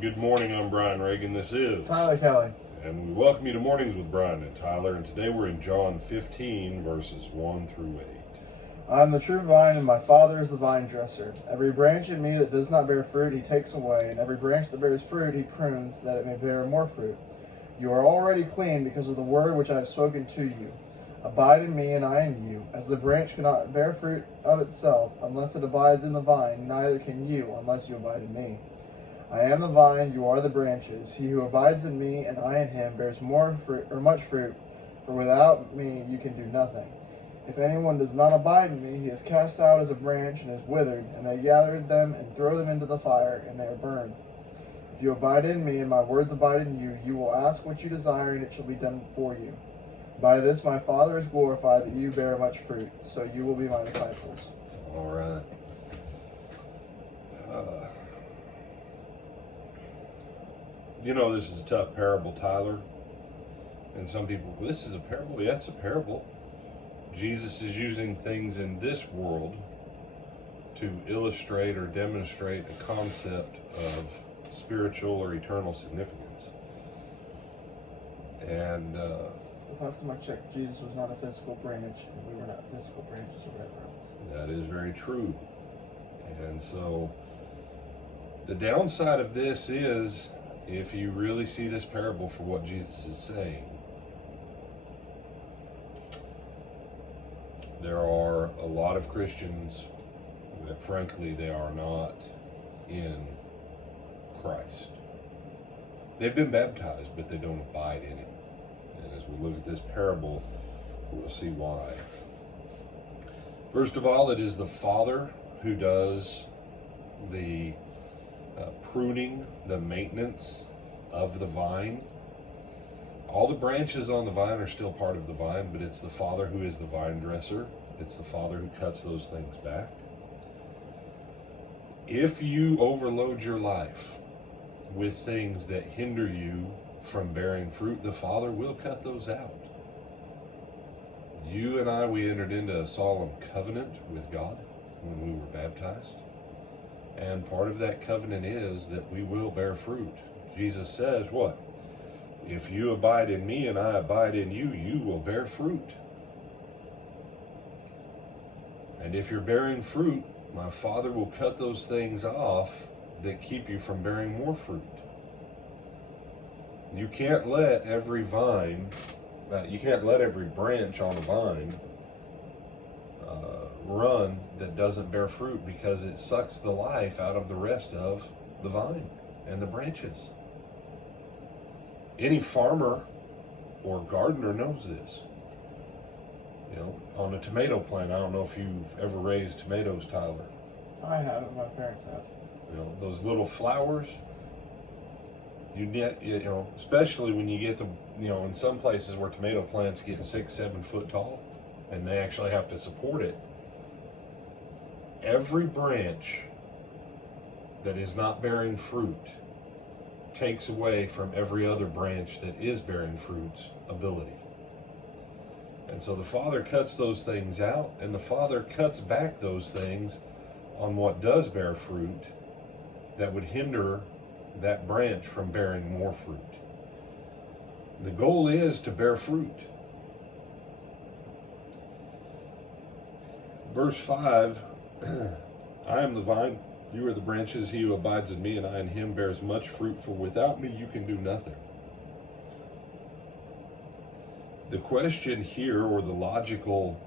Good morning, I'm Brian Reagan. This is Tyler Kelly. And we welcome you to Mornings with Brian and Tyler. And today we're in John 15, verses 1 through 8. I am the true vine, and my Father is the vine dresser. Every branch in me that does not bear fruit, he takes away, and every branch that bears fruit, he prunes, that it may bear more fruit. You are already clean because of the word which I have spoken to you. Abide in me, and I in you. As the branch cannot bear fruit of itself unless it abides in the vine, neither can you unless you abide in me. I am the vine, you are the branches. He who abides in me, and I in him, bears more fruit, or much fruit. For without me you can do nothing. If anyone does not abide in me, he is cast out as a branch and is withered, and they gather them and throw them into the fire, and they are burned. If you abide in me, and my words abide in you, you will ask what you desire, and it shall be done for you. By this my Father is glorified, that you bear much fruit, so you will be my disciples. All right. You know, this is a tough parable, Tyler. And some people, this is a parable? Yeah, it's a parable. Jesus is using things in this world to illustrate or demonstrate a concept of spiritual or eternal significance. And last time I checked, Jesus was not a physical branch, and we were not physical branches or whatever else. that is very true. And so the downside of this is, if you really see this parable for what Jesus is saying, there are a lot of Christians that frankly they are not in Christ. They've been baptized, but they don't abide in him. And as we look at this parable, we'll see why. First of all, it is the Father who does the pruning, the maintenance of the vine. All the branches on the vine are still part of the vine, but it's the Father who is the vine dresser. It's the Father who cuts those things back. If you overload your life with things that hinder you from bearing fruit, the Father will cut those out. You and I, we entered into a solemn covenant with God when we were baptized. And part of that covenant is that we will bear fruit. Jesus says what? If you abide in me and I abide in you, you will bear fruit. And if you're bearing fruit, my Father will cut those things off that keep you from bearing more fruit. You can't let every vine, you can't let every branch on a vine run that doesn't bear fruit, because it sucks the life out of the rest of the vine and the branches. Any farmer or gardener knows this. You know, on a tomato plant, I don't know if you've ever raised tomatoes, Tyler. I haven't, my parents have. You know, those little flowers, you know, especially when you get them, you know, in some places where tomato plants get 6-7 foot tall and they actually have to support it. Every branch that is not bearing fruit takes away from every other branch that is bearing fruit's ability. And so the Father cuts those things out, and the Father cuts back those things on what does bear fruit that would hinder that branch from bearing more fruit. The goal is to bear fruit. Verse 5, I am the vine, you are the branches, he who abides in me and I in him bears much fruit, for without me you can do nothing. The question here, or the logical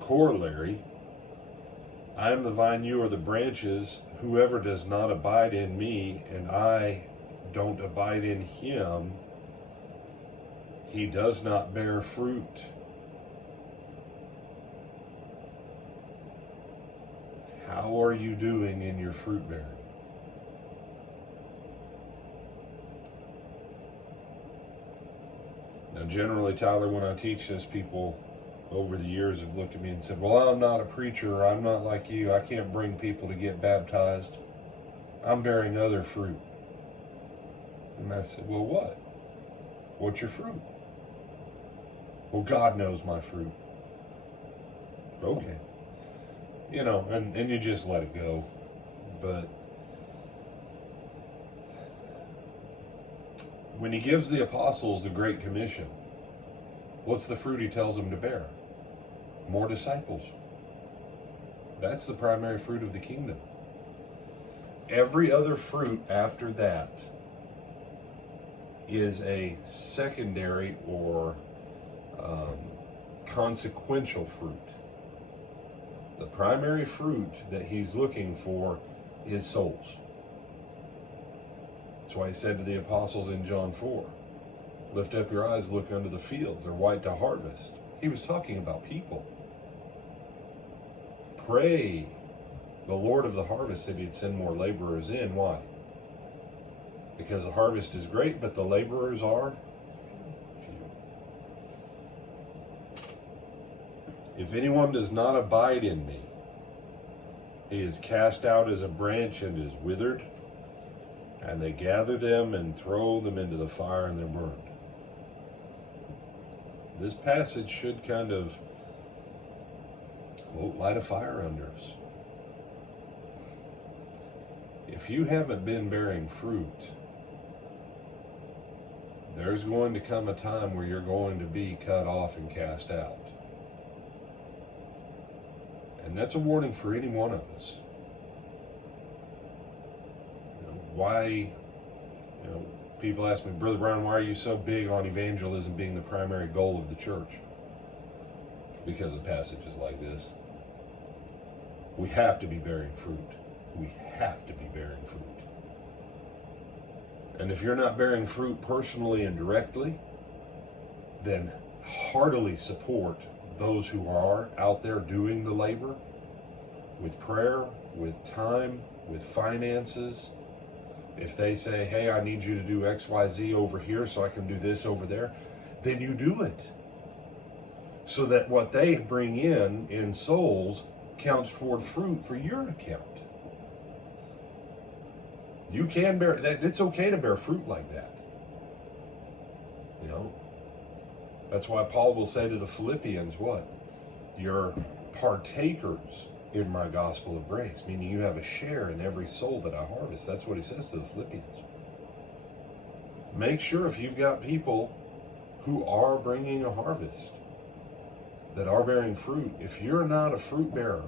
corollary, I am the vine, you are the branches, whoever does not abide in me and I don't abide in him, he does not bear fruit. How are you doing in your fruit bearing? Now, generally, Tyler, when I teach this, people over the years have looked at me and said, well, I'm not a preacher. I'm not like you. I can't bring people to get baptized. I'm bearing other fruit. And I said, well, what? What's your fruit? Well, God knows my fruit. Okay. You know, and you just let it go. But When he gives the apostles the Great Commission, what's the fruit he tells them to bear? More disciples. That's the primary fruit of the kingdom. Every other fruit after that is a secondary or consequential fruit. The primary fruit that he's looking for is souls. That's why he said to the apostles in John 4, lift up your eyes, look unto the fields, they're white to harvest. He was talking about people. Pray the Lord of the harvest that he'd send more laborers in. Why? Because the harvest is great, but the laborers are few. If anyone does not abide in me, he is cast out as a branch and is withered, and they gather them and throw them into the fire and they're burned. This passage should kind of, quote, light a fire under us. If you haven't been bearing fruit, there's going to come a time where you're going to be cut off and cast out. And that's a warning for any one of us. Why, people ask me, Brother Brown, why are you so big on evangelism being the primary goal of the church? Because of passages like this. We have to be bearing fruit. We have to be bearing fruit. And if you're not bearing fruit personally and directly, then heartily support those who are out there doing the labor with prayer, with time, with finances. If they say, hey, I need you to do X, Y, Z over here so I can do this over there, then you do it. So that what they bring in souls counts toward fruit for your account. You can bear that. It's okay to bear fruit like that. That's why Paul will say to the Philippians, what? You're partakers in my gospel of grace, meaning you have a share in every soul that I harvest. That's what he says to the Philippians. Make sure if you've got people who are bringing a harvest, that are bearing fruit, if you're not a fruit bearer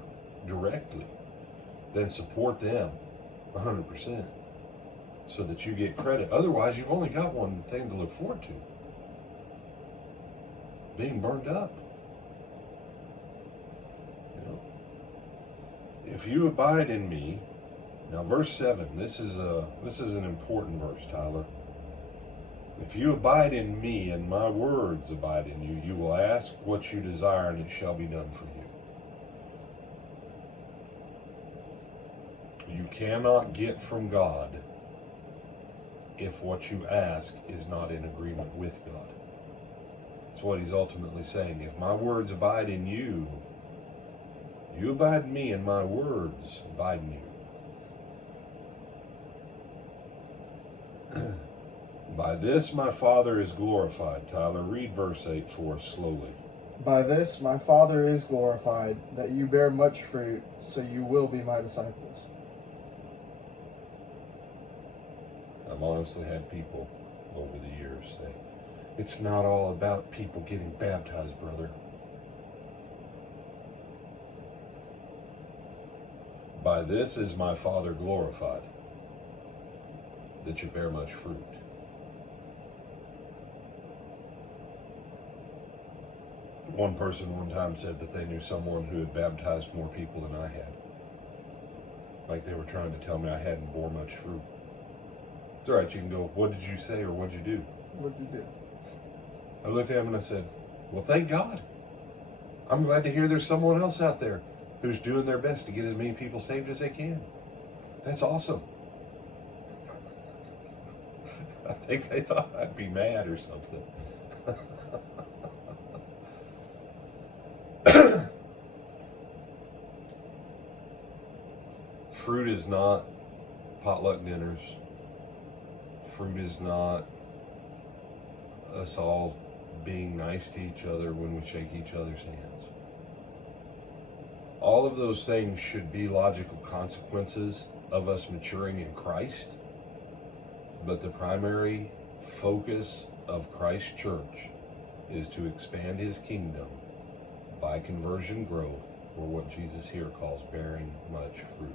directly, then support them 100% so that you get credit. Otherwise, you've only got one thing to look forward to: being burned up. If you abide in me, now verse 7, this is an important verse, Tyler. If you abide in me and my words abide in you, you will ask what you desire and it shall be done for you. You cannot get from God if what you ask is not in agreement with God. That's what he's ultimately saying. If my words abide in you, you abide in me and my words abide in you. By this my Father is glorified. Tyler, read verse 8 for us slowly. By this my Father is glorified, that you bear much fruit, so you will be my disciples. I've honestly had people over the years say, it's not all about people getting baptized, brother. By this is my Father glorified, that you bear much fruit. One person one time said that they knew someone who had baptized more people than I had. Like they were trying to tell me I hadn't bore much fruit. It's all right, you can go, what did you say or what did you do? What did you do? I looked at him and I said, well, thank God. I'm glad to hear there's someone else out there who's doing their best to get as many people saved as they can. That's awesome. I think they thought I'd be mad or something. Fruit is not potluck dinners. Fruit is not us all being nice to each other when we shake each other's hands. All of those things should be logical consequences of us maturing in Christ, but the primary focus of Christ's church is to expand his kingdom by conversion growth, or what Jesus here calls bearing much fruit.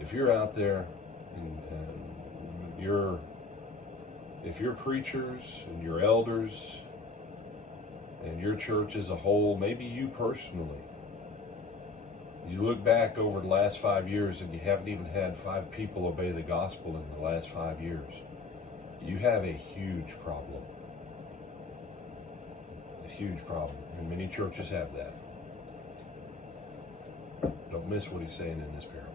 If you're out there and if your preachers and your elders and your church as a whole, maybe you personally, you look back over the last 5 years and you haven't even had 5 people obey the gospel in the last 5 years, you have a huge problem. A huge problem. And many churches have that. Don't miss what he's saying in this parable.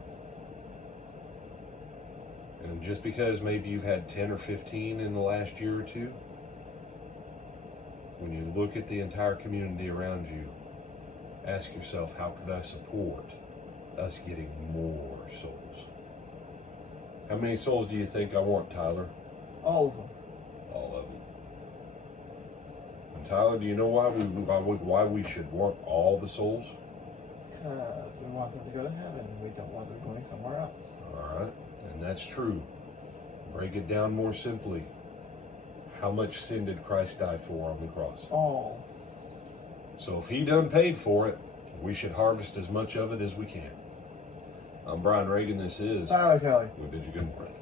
And just because maybe you've had 10 or 15 in the last year or two, when you look at the entire community around you, ask yourself, how could I support us getting more souls? How many souls do you think I want, Tyler? All of them. All of them. And Tyler, do you know why we should want all the souls? Because we want them to go to heaven. We don't want them going somewhere else. All right, and that's true. Break it down more simply. How much sin did Christ die for on the cross? All. So if he done paid for it, we should harvest as much of it as we can. I'm Brian Reagan. This is Tyler Kelly. We Bid You Good Morning.